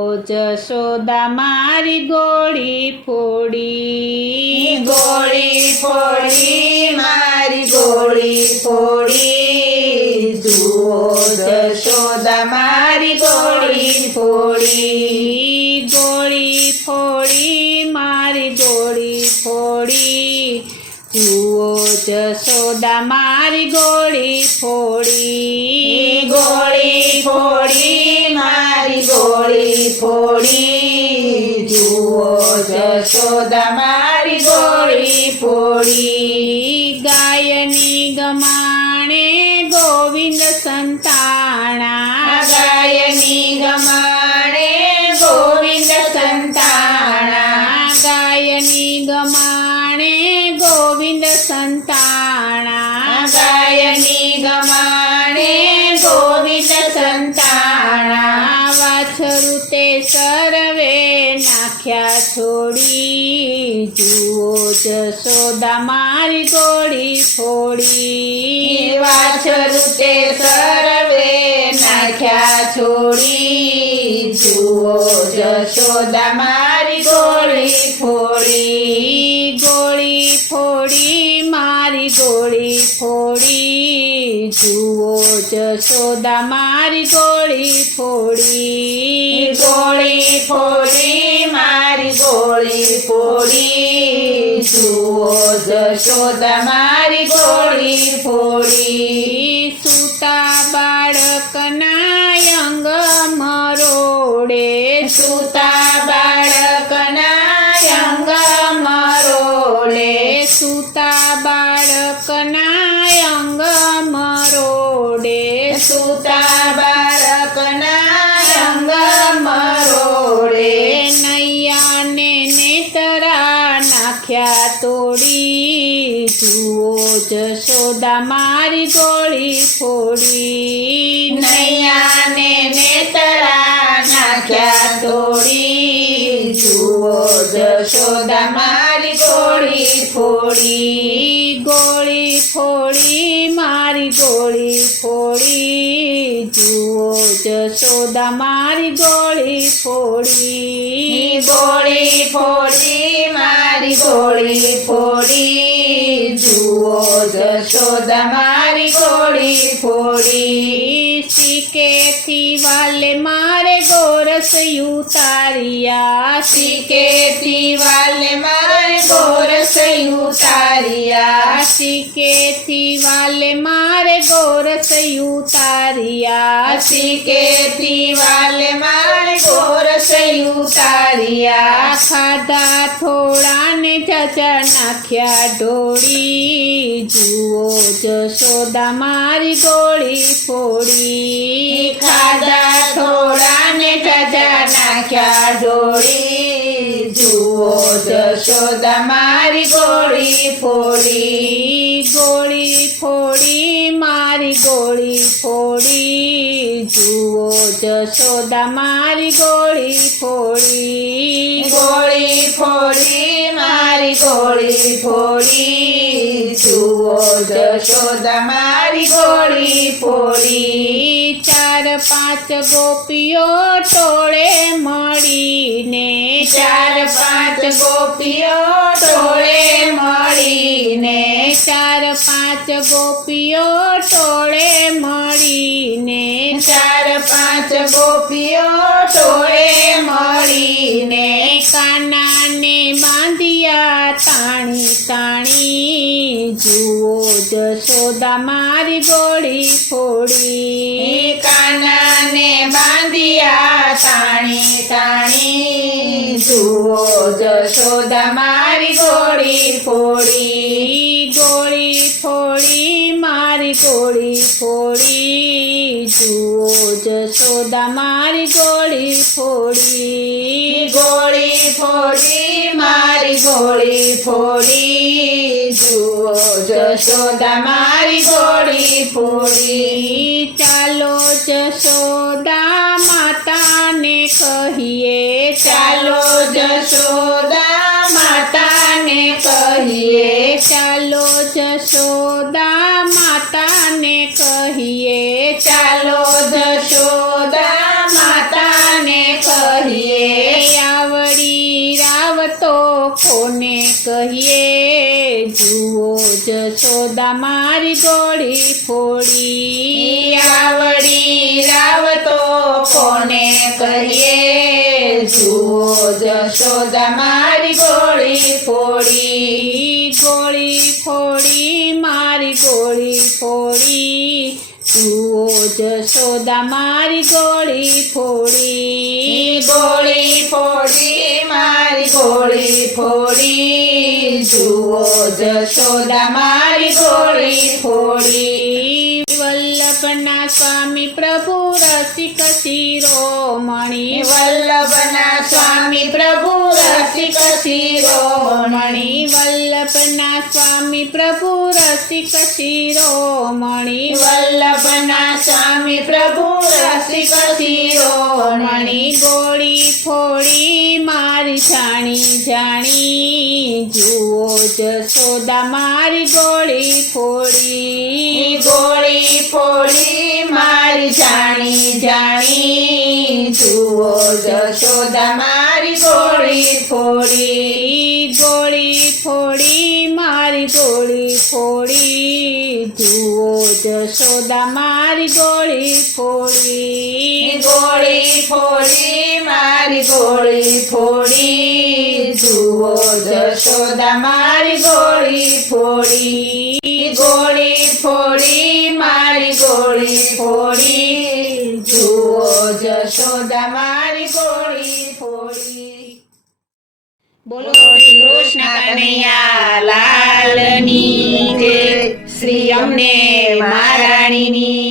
જશોદા મારી ગોળી ફોડી, ગોળી ફોડી મારી ગોળી ફોડી, જુઓ જશોદા મારી ગોળી ફોડી, ગોળી ફોડી મારી ગોળી ફોડી, જુઓ જશોદા મારી ગોળી ફોડી, ગોળી ફોડી મારી ગોળી ફોડી, જુઓ જશોદા મારી ગોળી ફોડી, ગાયની ગમાણે ગોવિંદ સંતાણા, ગાયની ગમાણે ગોવિંદ સંતાણા, ગાયની ગમાણે ગોવિંદ સંતાણા, ગાયની ગમાણે ગોવિંદ સંતાણા, વાછરું તે સર્વે નાખ્યા છોડી, જુઓ જશોદા મારી ગોળી ફોડી, વાછરું તે સર્વે નાખ્યા છોડી, જુઓ જશોદા મારી ગોળી ફોડી, ગોળી ફોડી મારી ગોળી ફોડી, જુઓ જશોદા મારી ગોળી ફોડી, ગોળી ફોડી મારી ગોળી ફોડી, જુઓ જશોદા મારી ગોળી ફોડી, સૂતા બાળકના અંગ મરોડે, સૂતા બાળકના અંગ મરોડે, સૂતા બાળકના અંગ મરોડે, સૂતા બાળકના અંગ મરોડે, નૈયાને નેતરા નાખ્યા તોડી, જુઓ જશોદા મારી ગોળી ફોડી, નૈયાને નેતરા નાખ્યા તોડી, જુઓ જશોદા મારી ગોળી ફોડી, ગોળી ફોડી મારી ગોળી ફોડી, જુઓ જશોદા મારી ગોળી ફોડી, ગોળી ફોડી મારી ગોળી ફોડી, જુઓ જશોદા મારી ગોળી ફોડી, શીકેથી વાલે મારે ગોરસ ઉતાર્યા, શીકેથી વાલે મારે ગોરસ ઉતાર્યા, શીકેથી વાલે મારે ગોરસ ઉતાર્યા, શીકેથી વાલે મારે ગોરસ ઉતાર્યા, ખાધા થોડાને જજા નાખ્યા ઢોળી, જુઓ જશોદા મારી ગોળી ફોડી, ખાધા થોડાને જજા નાખ્યા ઢોળી, જુઓ જશોદા મારી ગોળી ફોડી, ગોળી ફોડી મારી ગોળી ફોડી, જુઓ જશોદા મારી ગોળી ફોડી, ગોળી ફોડી મારી ગોળી ફોડી, જુઓ જશોદા મારી ગોળી ફોડી, ચાર પાંચ ગોપીઓ ટોળે મળીને, ચાર પાંચ ગોપીઓ ટોળે મળીને, ચાર પાંચ ગોપીઓ ટોળે મળીને, ચાર પાંચ ગોપીઓ ટોળે મળીને, કાનાને બાંધિયા તાણી તાણી, જુઓ જશોદા મારી ગોળી ફોડી, કાનાને બાંધિયા તાણી તાણી, જુઓ જશોદા મારી ગોળી ફોડી, ગોળી ફોડી મારી ગોળી ફોડી, જુઓ જશોદા મારી ગોળી ફોડી, ગોળી ફોડી મારી ગોળી ફોડી, જુઓ જશોદા મારી ગોળી ફોડી, ચાલો જશોદા માતાને કહીએ, ચાલો જશોદા માતાને કહીએ, ચાલો જશોદા માતાને કહીએ, ચાલો જશોદા માતાને કહીએ, ગોળી ફોડી આવડી રાવ તો કોને કહીએ જુઓ જશોદા મારી ગોળી ફોડી ગોળી ફોડી મારી ગોળી ફોડી જુઓ જશોદા મારી ગોળી ફોડી ગોળી ફોડી મારી ગોળી ફોડી જુઓ જશોદા મારી ગોળી ફોડી વલ્લભના સ્વામી પ્રભુ રસિક શિરોમણી વલ્લભના સ્વામી પ્રભુ રસિક શિરોમણી વલ્લભના સ્વામી પ્રભુ રસિક શિરોમણી વલ્લભના સ્વામી પ્રભુ રસિક શિરોમણી ગોળી ફોડી મારી જાણી જાણી જુઓ જશોદા મારી ગોળી ફોડી ગોળી ફોડી મારી જાણી જાણી જુઓ જશોદા મારી ગોળી ફોડી ગોળી ફોડી મારી ગોળી ફોડી જુઓ જશોદા મારી ગોળી ફોડી ગોળી ફોડી મારી ગોળી ફોડી જુઓ જશોદા મારી ગોળી ફોડી ગોળી ફોડી મારી ગોળી ફોડી જુઓ જશોદા મારી ગોળી ફોડી બોલો શ્રી કૃષ્ણ કનૈયા લાલની જય, શ્રી અમને મહારાણીની